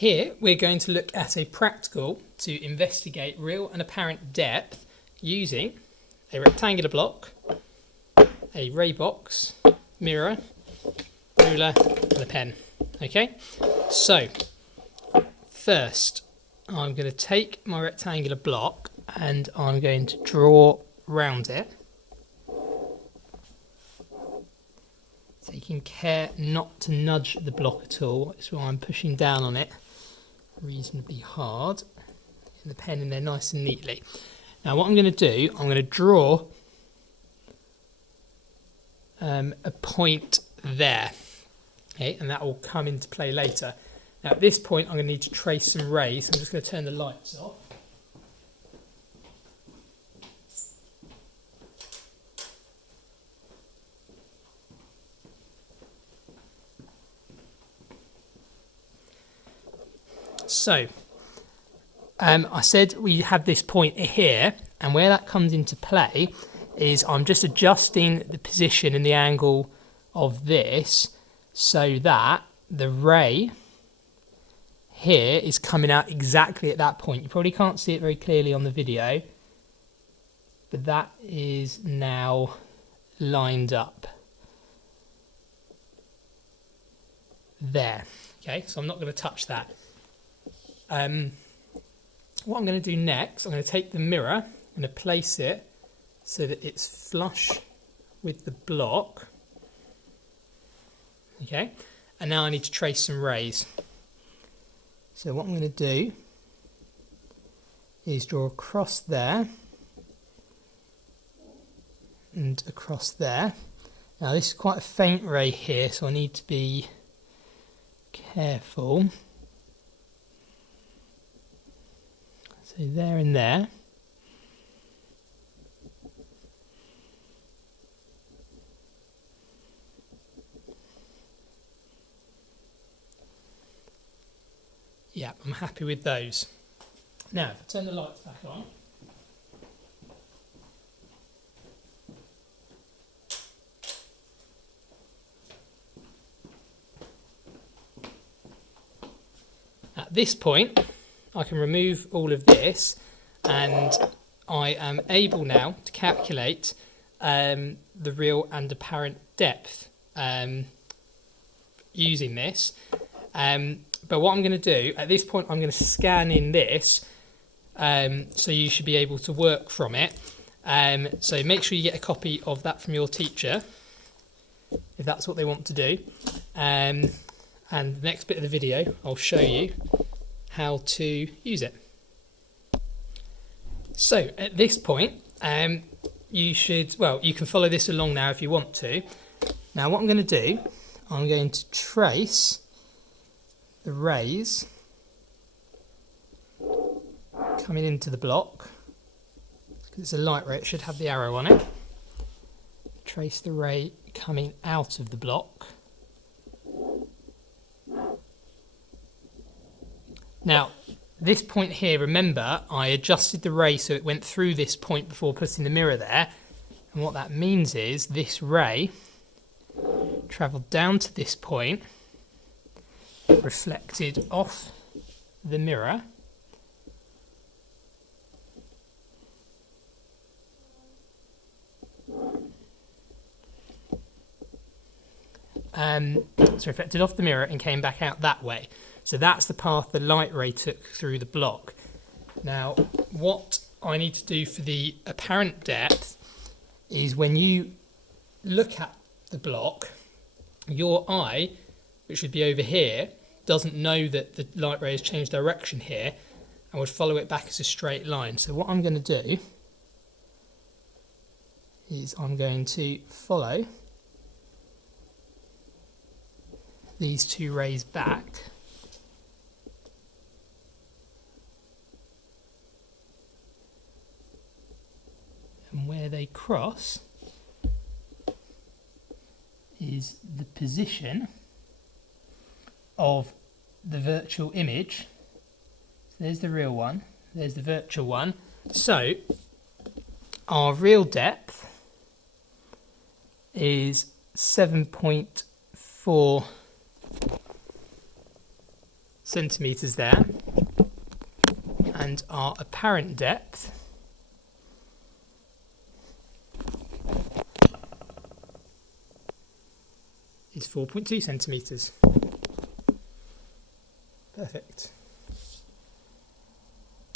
Here we're going to look at a practical to investigate real and apparent depth using a rectangular block, a ray box, mirror, ruler and a pen. Okay, so first I'm going to take my rectangular block and I'm going to draw round it, taking care not to nudge the block at all. That's why I'm pushing down on it reasonably hard, getting the pen in there nice and neatly. Now what I'm going to do, I'm going to draw a point there, okay, and that will come into play later. Now at this point I'm going to need to trace some rays. I'm just going to turn the lights off. So, I said we have this point here, and where that comes into play is I'm just adjusting the position and the angle of this so that the ray here is coming out exactly at that point. You probably can't see it very clearly on the video, but that is now lined up there. Okay, so I'm not going to touch that. What I'm going to do next, I'm going to take the mirror, I'm going to place it so that it's flush with the block. Okay, and now I need to trace some rays. So what I'm going to do is draw across there and across there. Now this is quite a faint ray here, so I need to be careful. So there and there. Yeah, I'm happy with those. Now, if I turn the lights back on. At this point, I can remove all of this and I am able now to calculate the real and apparent depth using this. But what I'm going to do, at this point I'm going to scan in this, so you should be able to work from it. So make sure you get a copy of that from your teacher, if that's what they want to do. And the next bit of the video I'll show you how to use it. So at this point, you can follow this along now if you want to. Now what I'm going to do, I'm going to trace the rays coming into the block. Because it's a light ray, it should have the arrow on it. Trace the ray coming out of the block. Now, this point here, remember, I adjusted the ray so it went through this point before putting the mirror there. And what that means is this ray travelled down to this point, reflected off the mirror, so reflected off the mirror and came back out that way. So that's the path the light ray took through the block. Now, what I need to do for the apparent depth is when you look at the block, your eye, which would be over here, doesn't know that the light ray has changed direction here and would follow it back as a straight line. So what I'm going to do is I'm going to follow these two rays back. And where they cross is the position of the virtual image. So there's the real one, there's the virtual one. So our real depth is 7.4 centimetres there, and our apparent depth is 4.2 centimetres. Perfect.